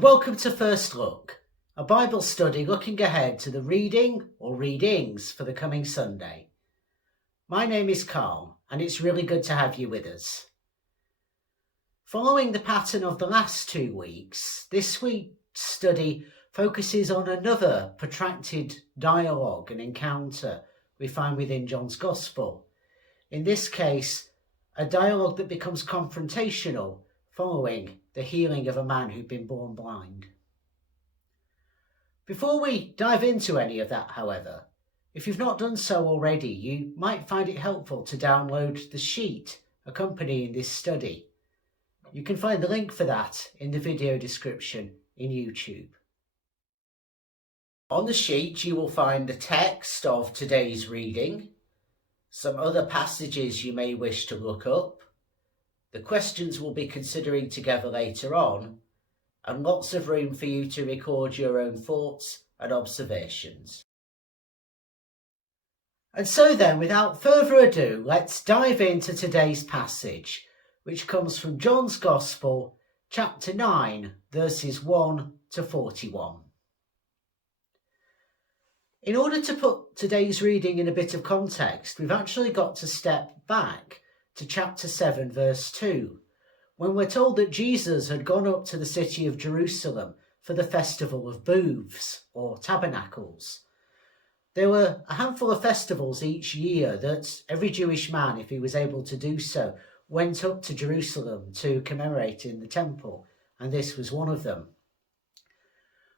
and welcome to First Look, a Bible study looking ahead to the reading or readings for the coming Sunday. My name is Carl, and it's really good to have you with us. Following the pattern of the last 2 weeks, this week's study focuses on another protracted dialogue and encounter we find within John's Gospel. In this case, a dialogue that becomes confrontational following the healing of a man who'd been born blind. Before we dive into any of that, however, if you've not done so already, you might find it helpful to download the sheet accompanying this study. You can find the link for that in the video description in YouTube. On the sheet you will find the text of today's reading, some other passages you may wish to look up, the questions we'll be considering together later on, and lots of room for you to record your own thoughts and observations. And so then, without further ado, let's dive into today's passage, which comes from John's Gospel, chapter 9, verses 1 to 41. In order to put today's reading in a bit of context, we've actually got to step back to chapter 7, verse 2, when we're told that Jesus had gone up to the city of Jerusalem for the festival of booths, or tabernacles. There were a handful of festivals each year that every Jewish man, if he was able to do so, went up to Jerusalem to commemorate in the temple, and this was one of them.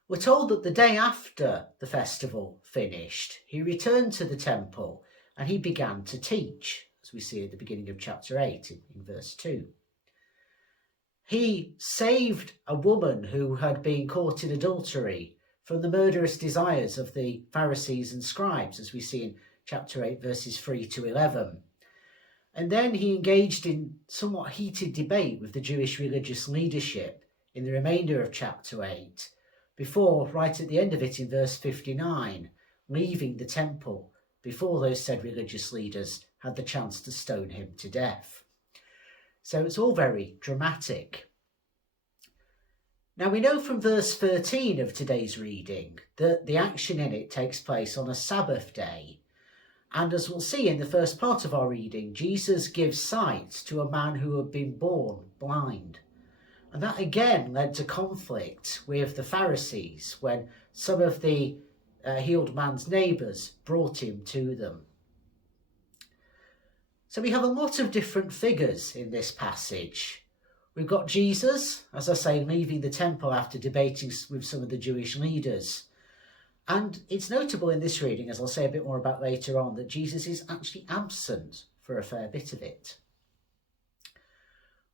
We're told that the day after the festival finished, he returned to the temple and he began to teach, as we see at the beginning of chapter 8 in verse 2. He saved a woman who had been caught in adultery from the murderous desires of the Pharisees and scribes, as we see in chapter 8 verses 3 to 11. And then he engaged in somewhat heated debate with the Jewish religious leadership in the remainder of chapter 8, before, right at the end of it in verse 59, leaving the temple before those said religious leaders had the chance to stone him to death. So it's all very dramatic. Now we know from verse 13 of today's reading that the action in it takes place on a Sabbath day. And as we'll see in the first part of our reading, Jesus gives sight to a man who had been born blind. And that again led to conflict with the Pharisees when some of the healed man's neighbours brought him to them. So we have a lot of different figures in this passage. We've got Jesus, as I say, leaving the temple after debating with some of the Jewish leaders. And it's notable in this reading, as I'll say a bit more about later on, that Jesus is actually absent for a fair bit of it.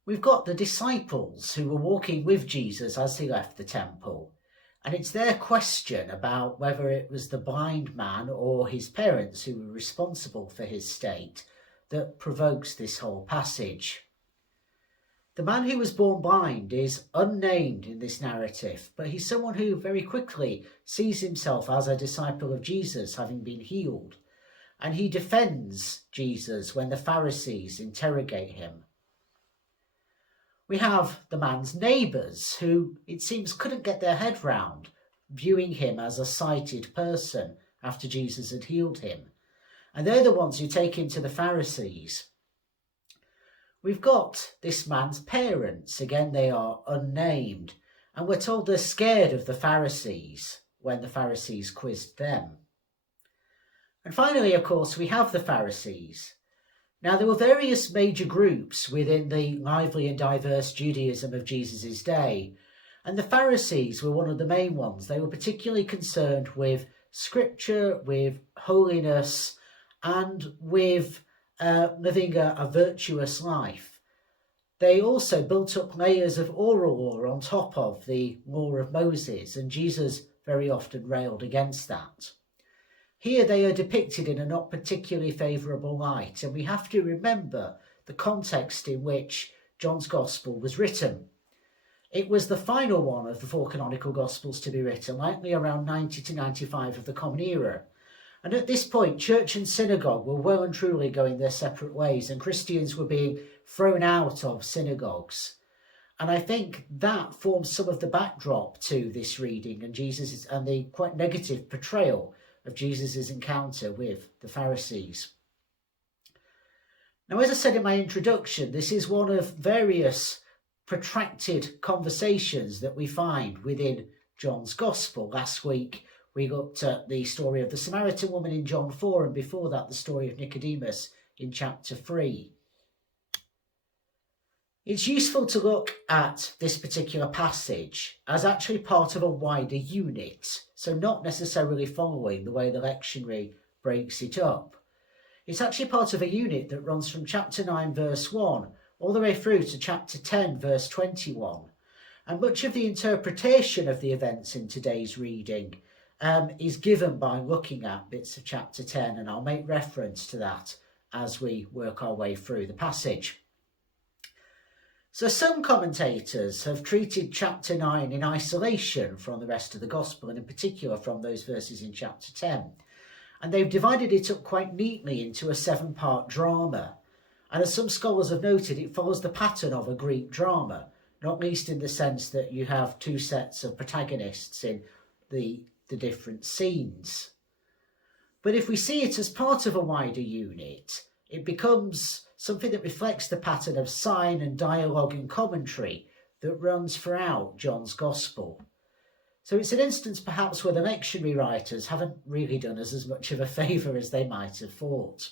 We've got the disciples who were walking with Jesus as he left the temple. And it's their question about whether it was the blind man or his parents who were responsible for his state that provokes this whole passage. The man who was born blind is unnamed in this narrative, but he's someone who very quickly sees himself as a disciple of Jesus, having been healed. And he defends Jesus when the Pharisees interrogate him. We have the man's neighbours, who it seems couldn't get their head round, viewing him as a sighted person after Jesus had healed him. And they're the ones who take him to the Pharisees. We've got this man's parents. Again, they are unnamed. And we're told they're scared of the Pharisees when the Pharisees quizzed them. And finally, of course, we have the Pharisees. Now, there were various major groups within the lively and diverse Judaism of Jesus' day, and the Pharisees were one of the main ones. They were particularly concerned with scripture, with holiness, and with living a virtuous life. They also built up layers of oral law on top of the law of Moses, and Jesus very often railed against that. Here they are depicted in a not particularly favourable light, and we have to remember the context in which John's Gospel was written. It was the final one of the 4 canonical Gospels to be written, likely around 90 to 95 of the Common Era. And at this point, church and synagogue were well and truly going their separate ways, and Christians were being thrown out of synagogues. And I think that forms some of the backdrop to this reading and the quite negative portrayal of Jesus' encounter with the Pharisees. Now, as I said in my introduction, this is one of various protracted conversations that we find within John's Gospel. Last week, we looked at the story of the Samaritan woman in John 4, and before that, the story of Nicodemus in chapter 3. It's useful to look at this particular passage as actually part of a wider unit, so not necessarily following the way the lectionary breaks it up. It's actually part of a unit that runs from chapter 9 verse 1 all the way through to chapter 10 verse 21. And much of the interpretation of the events in today's reading is given by looking at bits of chapter 10, and I'll make reference to that as we work our way through the passage. So some commentators have treated chapter 9 in isolation from the rest of the Gospel, and in particular from those verses in chapter 10. And they've divided it up quite neatly into a 7-part drama. And as some scholars have noted, it follows the pattern of a Greek drama, not least in the sense that you have 2 sets of protagonists in the different scenes. But if we see it as part of a wider unit, it becomes something that reflects the pattern of sign and dialogue and commentary that runs throughout John's Gospel. So it's an instance perhaps where the lectionary writers haven't really done us as much of a favour as they might have thought.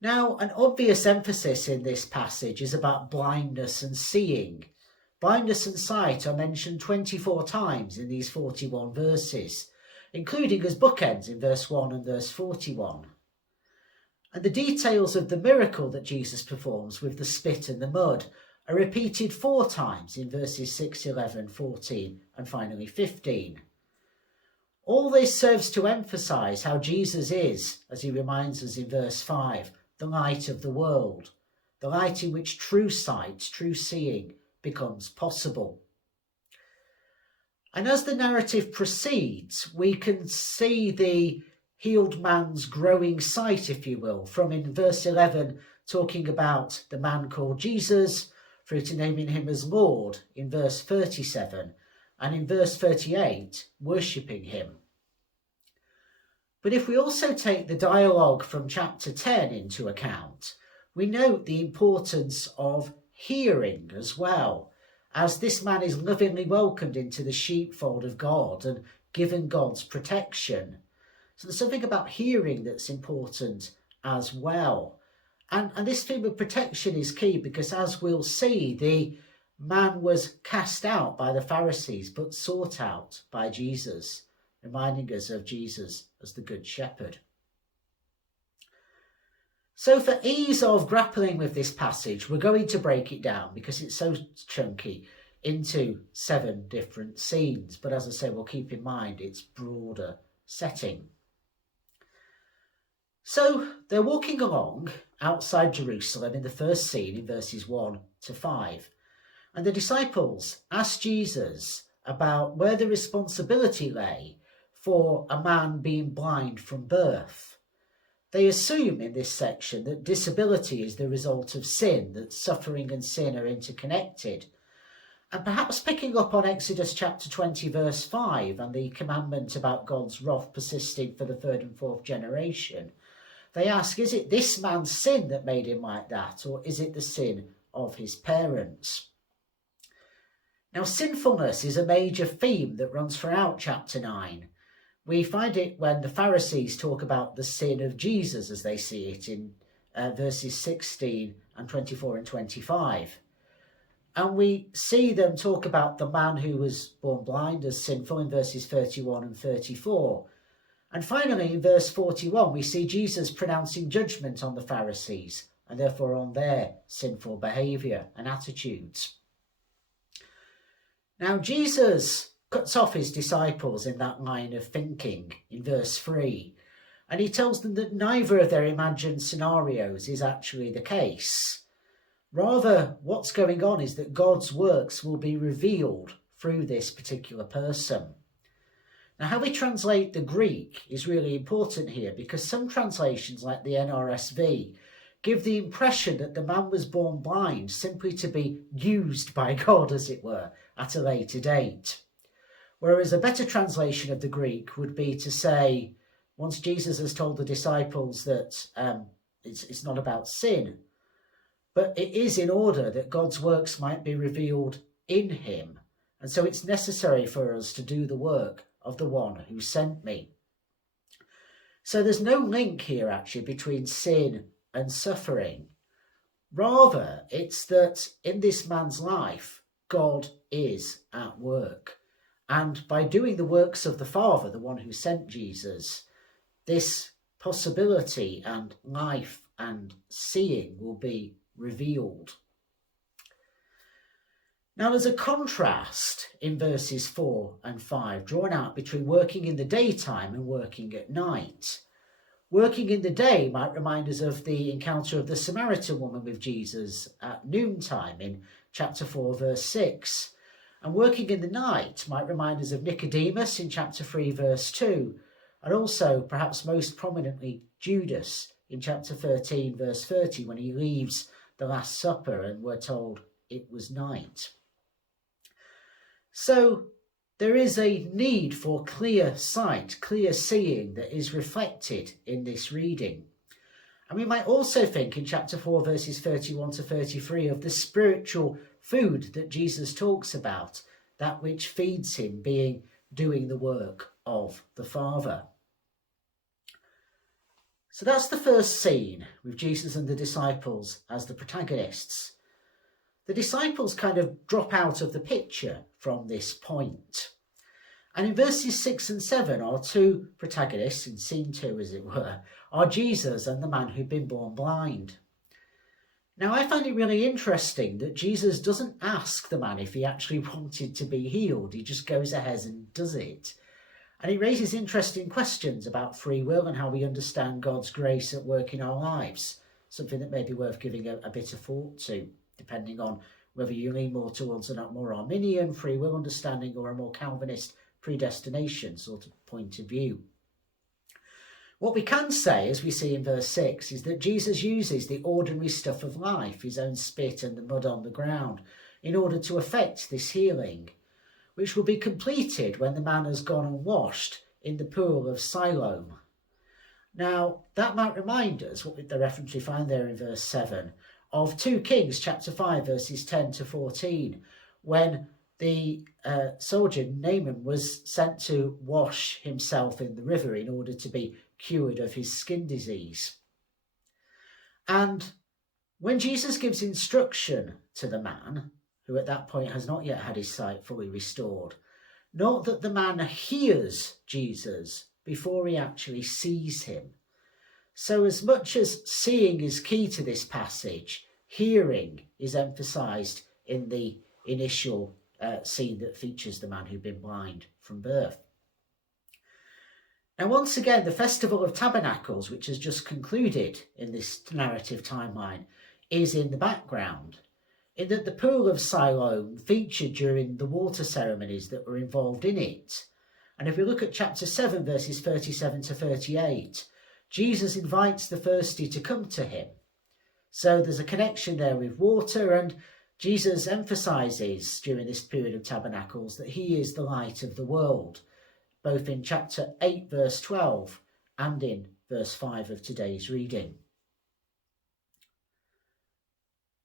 Now, an obvious emphasis in this passage is about blindness and seeing. Blindness and sight are mentioned 24 times in these 41 verses, including as bookends in verse 1 and verse 41. And the details of the miracle that Jesus performs with the spit and the mud are repeated 4 times in verses 6, 11, 14 and finally 15. All this serves to emphasise how Jesus is, as he reminds us in verse 5, the light of the world, the light in which true sight, true seeing becomes possible. And as the narrative proceeds, we can see the healed man's growing sight, if you will, from in verse 11 talking about the man called Jesus, through to naming him as Lord in verse 37, and in verse 38 worshipping him. But if we also take the dialogue from chapter 10 into account, we note the importance of hearing as well, as this man is lovingly welcomed into the sheepfold of God and given God's protection. So there's something about hearing that's important as well. And this theme of protection is key because, as we'll see, the man was cast out by the Pharisees but sought out by Jesus, reminding us of Jesus as the Good Shepherd. So for ease of grappling with this passage, we're going to break it down because it's so chunky into 7 different scenes. But as I say, we'll keep in mind its broader setting. So they're walking along outside Jerusalem in the first scene in verses 1 to 5. And the disciples ask Jesus about where the responsibility lay for a man being blind from birth. They assume in this section that disability is the result of sin, that suffering and sin are interconnected. And perhaps picking up on Exodus chapter 20 verse 5 and the commandment about God's wrath persisting for the 3rd and 4th generation, they ask, is it this man's sin that made him like that, or is it the sin of his parents? Now, sinfulness is a major theme that runs throughout chapter 9. We find it when the Pharisees talk about the sin of Jesus as they see it in verses 16 and 24 and 25. And we see them talk about the man who was born blind as sinful in verses 31 and 34. And finally, in verse 41, we see Jesus pronouncing judgment on the Pharisees and therefore on their sinful behaviour and attitudes. Now, Jesus cuts off his disciples in that line of thinking in verse 3, and he tells them that neither of their imagined scenarios is actually the case. Rather, what's going on is that God's works will be revealed through this particular person. Now, how we translate the Greek is really important here, because some translations, like the NRSV, give the impression that the man was born blind simply to be used by God, as it were, at a later date. Whereas a better translation of the Greek would be to say, once Jesus has told the disciples that it's not about sin, but it is in order that God's works might be revealed in him. And so it's necessary for us to do the work of the one who sent me. So there's no link here actually between sin and suffering. Rather, it's that in this man's life, God is at work. And by doing the works of the Father, the one who sent Jesus, this possibility and life and seeing will be revealed. Now there's a contrast in verses 4 and 5 drawn out between working in the daytime and working at night. Working in the day might remind us of the encounter of the Samaritan woman with Jesus at noontime in chapter 4 verse 6. And working in the night might remind us of Nicodemus in chapter 3 verse 2, and also perhaps most prominently Judas in chapter 13 verse 30 when he leaves the Last Supper and we're told it was night. So there is a need for clear sight, clear seeing that is reflected in this reading. And we might also think in chapter 4 verses 31 to 33 of the spiritual food that Jesus talks about, that which feeds him being doing the work of the Father. So that's the first scene with Jesus and the disciples as the protagonists. The disciples kind of drop out of the picture from this point. And in verses 6 and 7, our two protagonists, in scene 2 as it were, are Jesus and the man who'd been born blind. Now I find it really interesting that Jesus doesn't ask the man if he actually wanted to be healed. He just goes ahead and does it. And it raises interesting questions about free will and how we understand God's grace at work in our lives, something that may be worth giving a bit of thought to, depending on whether you lean more towards a more Arminian free will understanding or a more Calvinist predestination sort of point of view. What we can say, as we see in verse 6, is that Jesus uses the ordinary stuff of life, his own spit and the mud on the ground, in order to effect this healing, which will be completed when the man has gone and washed in the pool of Siloam. Now, that might remind us, what the reference we find there in verse 7, of 2 Kings chapter 5 verses 10 to 14, when the soldier Naaman was sent to wash himself in the river in order to be cured of his skin disease. And when Jesus gives instruction to the man, who at that point has not yet had his sight fully restored, note that the man hears Jesus before he actually sees him. So as much as seeing is key to this passage, hearing is emphasised in the initial scene that features the man who'd been blind from birth. Now once again, the Festival of Tabernacles, which has just concluded in this narrative timeline, is in the background, in that the pool of Siloam featured during the water ceremonies that were involved in it. And if we look at chapter 7 verses 37 to 38, Jesus invites the thirsty to come to him. So there's a connection there with water, and Jesus emphasises during this period of tabernacles that he is the light of the world, both in chapter 8 verse 12 and in verse 5 of today's reading.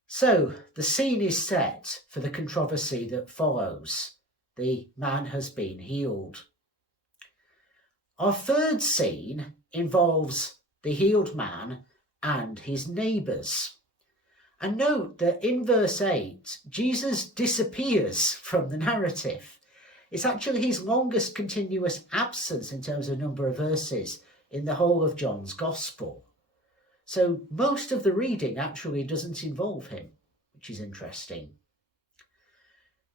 So the scene is set for the controversy that follows. The man has been healed. Our third scene involves the healed man and his neighbours. And note that in verse 8, Jesus disappears from the narrative. It's actually his longest continuous absence in terms of number of verses in the whole of John's Gospel. So most of the reading actually doesn't involve him, which is interesting.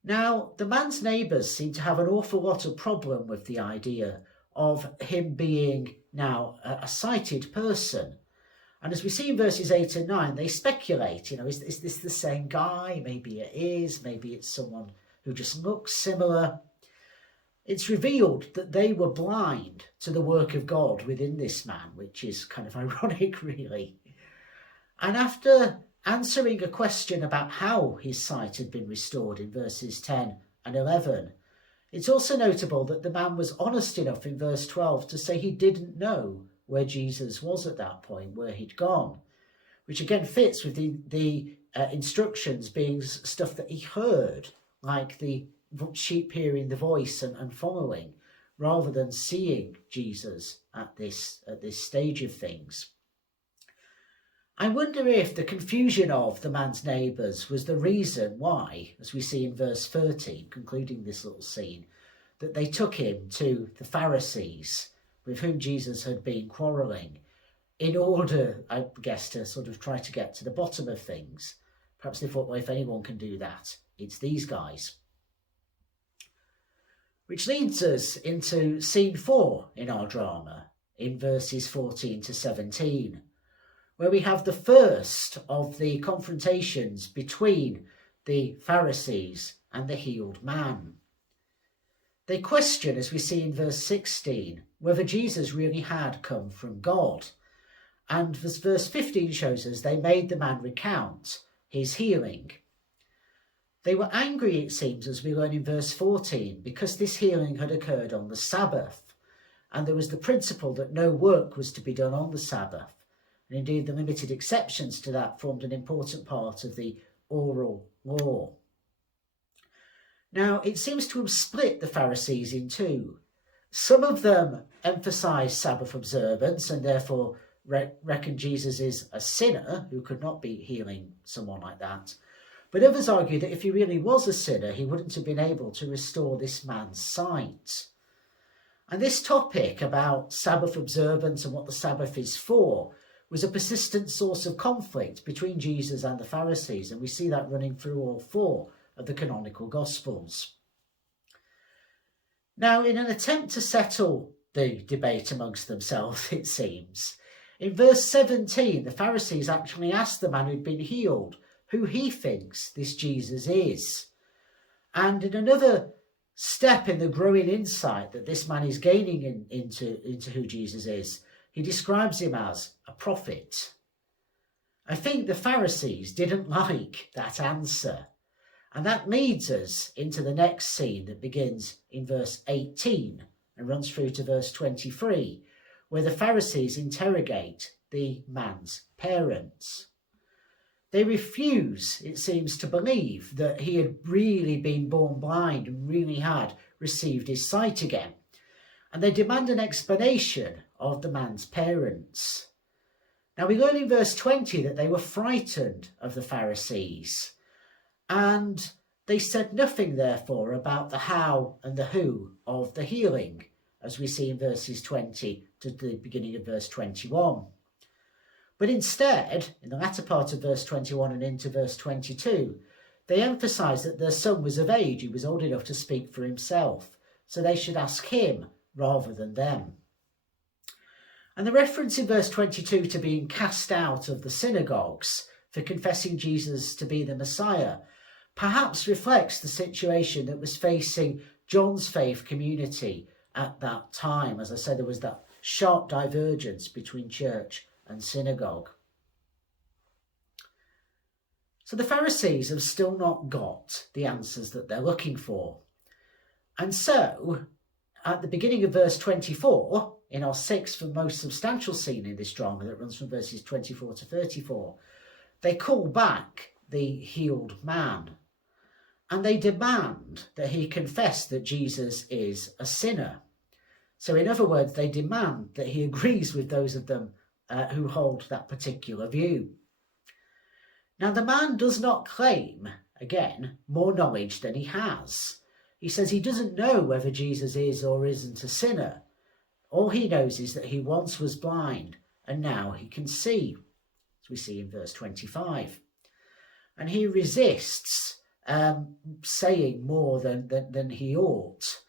Now, the man's neighbours seem to have an awful lot of problem with the idea of him being now a sighted person. And as we see in verses 8 and 9, they speculate, is this the same guy? Maybe it is, maybe it's someone who just looks similar. It's revealed that they were blind to the work of God within this man, which is kind of ironic, really. And after answering a question about how his sight had been restored in verses 10 and 11, it's also notable that the man was honest enough in verse 12 to say he didn't know where Jesus was at that point, where he'd gone, which again fits with the instructions being stuff that he heard, like the sheep hearing the voice and following, rather than seeing Jesus at this stage of things. I wonder if the confusion of the man's neighbours was the reason why, as we see in verse 13, concluding this little scene, that they took him to the Pharisees, with whom Jesus had been quarrelling, in order, I guess, to sort of try to get to the bottom of things. Perhaps they thought, well, if anyone can do that, it's these guys. Which leads us into scene 4 in our drama, in verses 14 to 17. Where we have the first of the confrontations between the Pharisees and the healed man. They question, as we see in verse 16, whether Jesus really had come from God. And as verse 15 shows us, they made the man recount his healing. They were angry, it seems, as we learn in verse 14, because this healing had occurred on the Sabbath. And there was the principle that no work was to be done on the Sabbath. And indeed, the limited exceptions to that formed an important part of the oral law. Now, it seems to have split the Pharisees in two. Some of them emphasised Sabbath observance and therefore reckon Jesus is a sinner who could not be healing someone like that. But others argue that if he really was a sinner, he wouldn't have been able to restore this man's sight. And this topic about Sabbath observance and what the Sabbath is for was a persistent source of conflict between Jesus and the Pharisees, and we see that running through all 4 of the canonical Gospels. Now, in an attempt to settle the debate amongst themselves, it seems, in verse 17, the Pharisees actually asked the man who'd been healed who he thinks this Jesus is. And in another step in the growing insight that this man is gaining into who Jesus is, he describes him as a prophet. I think the Pharisees didn't like that answer. And that leads us into the next scene that begins in verse 18 and runs through to verse 23, where the Pharisees interrogate the man's parents. They refuse, it seems, to believe that he had really been born blind and really had received his sight again. And they demand an explanation of the man's parents. Now we learn in verse 20 that they were frightened of the Pharisees, and they said nothing, therefore, about the how and the who of the healing, as we see in verses 20 to the beginning of verse 21. But instead, in the latter part of verse 21 and into verse 22, they emphasise that their son was of age, he was old enough to speak for himself, so they should ask him rather than them. And the reference in verse 22 to being cast out of the synagogues for confessing Jesus to be the Messiah perhaps reflects the situation that was facing John's faith community at that time. As I said, there was that sharp divergence between church and synagogue. So the Pharisees have still not got the answers that they're looking for. And so, at the beginning of verse 24, in our 6th and most substantial scene in this drama that runs from verses 24 to 34, they call back the healed man. And they demand that he confess that Jesus is a sinner. So in other words, they demand that he agrees with those of them who hold that particular view. Now the man does not claim, again, more knowledge than he has. He says he doesn't know whether Jesus is or isn't a sinner. All he knows is that he once was blind and now he can see, as we see in verse 25. And he resists saying more than he ought.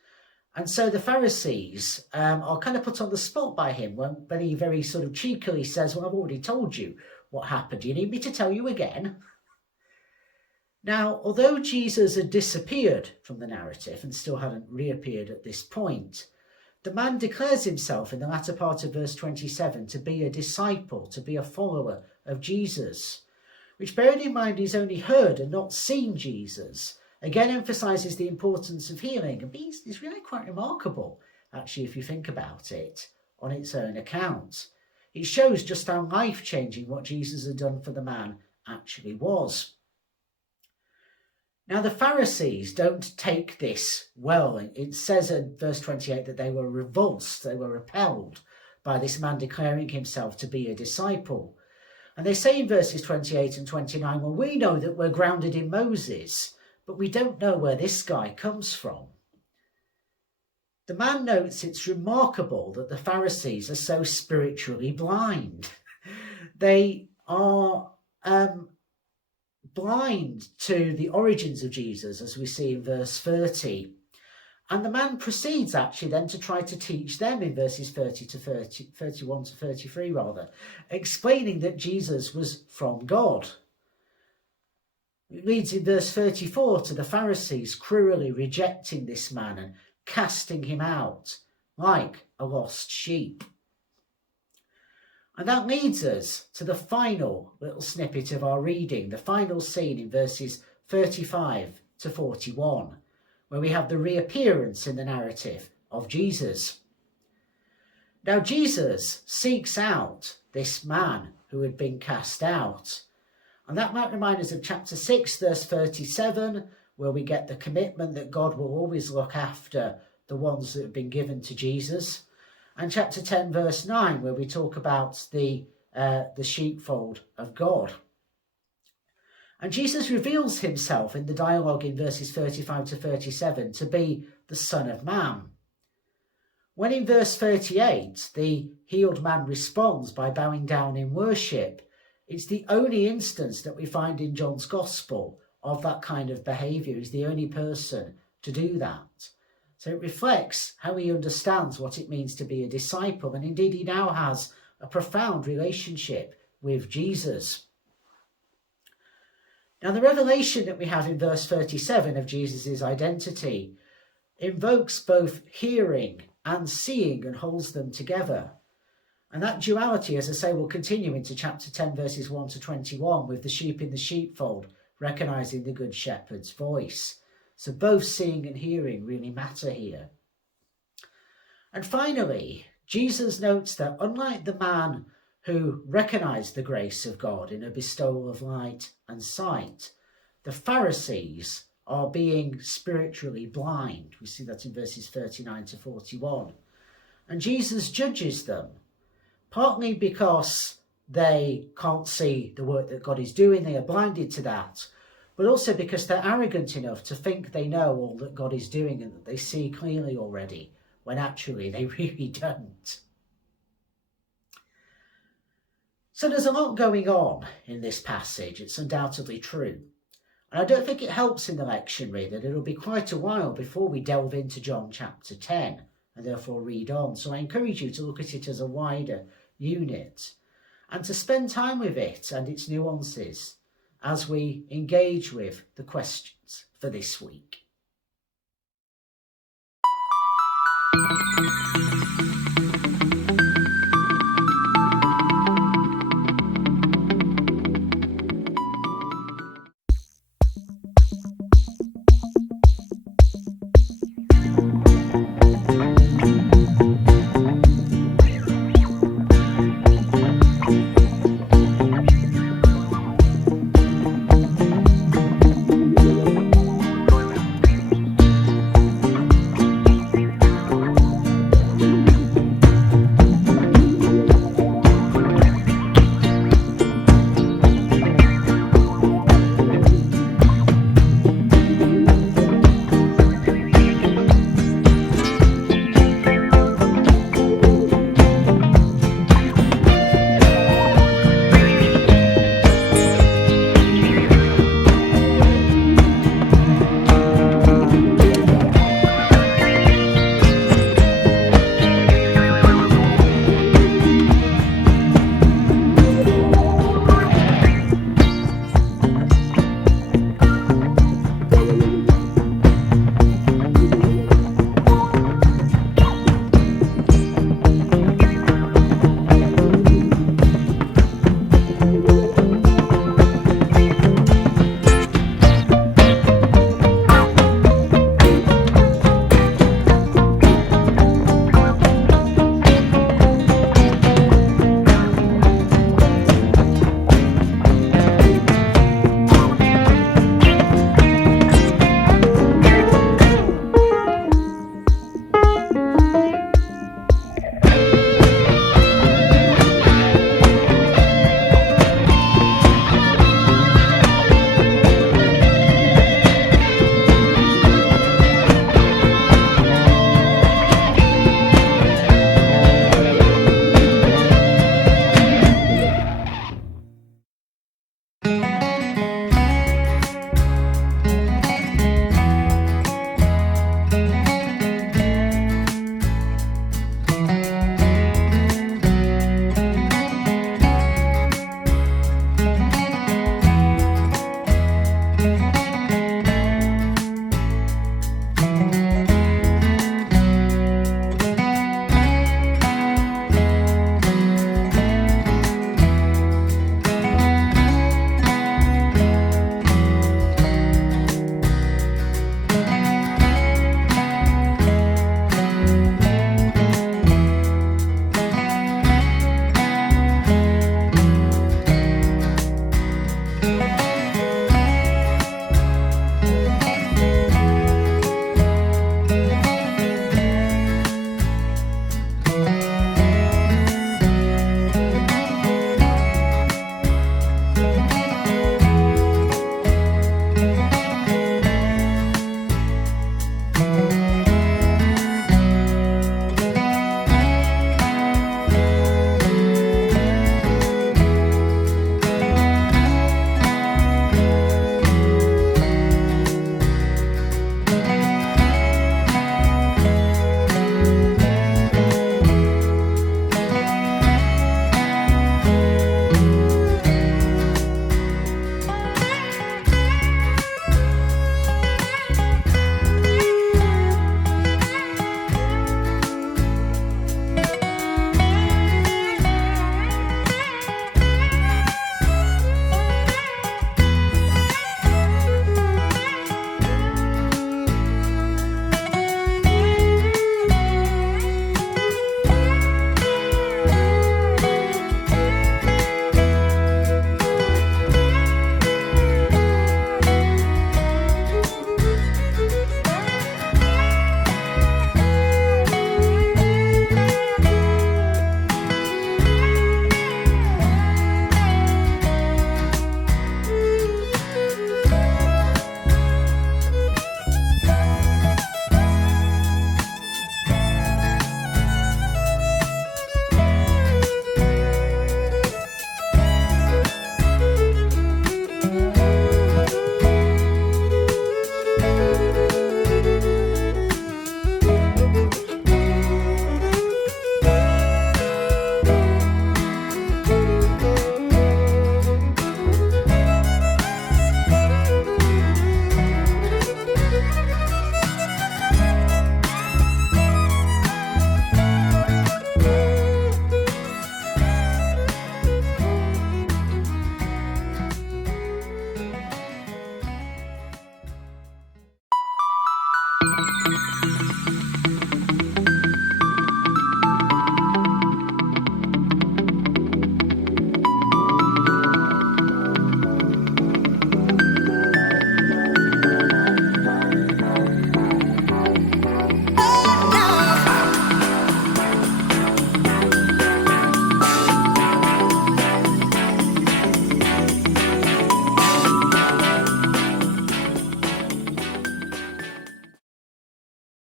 And so the Pharisees are kind of put on the spot by him when he very sort of cheekily says, well, I've already told you what happened. Do you need me to tell you again? Now, although Jesus had disappeared from the narrative and still hadn't reappeared at this point, The man declares himself in the latter part of verse 27 to be a disciple, to be a follower of Jesus, which, bearing in mind he's only heard and not seen Jesus, again emphasises the importance of healing. And it's really quite remarkable, actually, if you think about it, on its own account. It shows just how life-changing what Jesus had done for the man actually was. Now, the Pharisees don't take this well. It says in verse 28 that they were revulsed, they were repelled by this man declaring himself to be a disciple. And they say in verses 28 and 29, well, we know that we're grounded in Moses, but we don't know where this guy comes from. The man notes it's remarkable that the Pharisees are so spiritually blind. They are blind to the origins of Jesus, as we see in verse 30. And the man proceeds actually then to try to teach them in verses 31 to 33 rather, explaining that Jesus was from God. It leads in verse 34 to the Pharisees cruelly rejecting this man and casting him out like a lost sheep. And that leads us to the final little snippet of our reading, the final scene in verses 35 to 41, where we have the reappearance in the narrative of Jesus. Now Jesus seeks out this man who had been cast out. And that might remind us of chapter 6, verse 37, where we get the commitment that God will always look after the ones that have been given to Jesus. And chapter 10, verse 9, where we talk about the sheepfold of God. And Jesus reveals himself in the dialogue in verses 35 to 37 to be the Son of Man. When in verse 38, the healed man responds by bowing down in worship, it's the only instance that we find in John's Gospel of that kind of behaviour. He's the only person to do that. So it reflects how he understands what it means to be a disciple, and indeed he now has a profound relationship with Jesus. Now the revelation that we have in verse 37 of Jesus' identity invokes both hearing and seeing and holds them together. And that duality, as I say, will continue into chapter 10, verses 1 to 21, with the sheep in the sheepfold recognising the good shepherd's voice. So both seeing and hearing really matter here. And finally, Jesus notes that unlike the man who recognised the grace of God in a bestowal of light and sight, the Pharisees are being spiritually blind. We see that in verses 39 to 41. And Jesus judges them, partly because they can't see the work that God is doing, they are blinded to that, but also because they're arrogant enough to think they know all that God is doing and that they see clearly already, when actually they really don't. So there's a lot going on in this passage, it's undoubtedly true. And I don't think it helps in the lectionary that it'll be quite a while before we delve into John chapter 10 and therefore read on. So I encourage you to look at it as a wider unit and to spend time with it and its nuances as we engage with the questions for this week.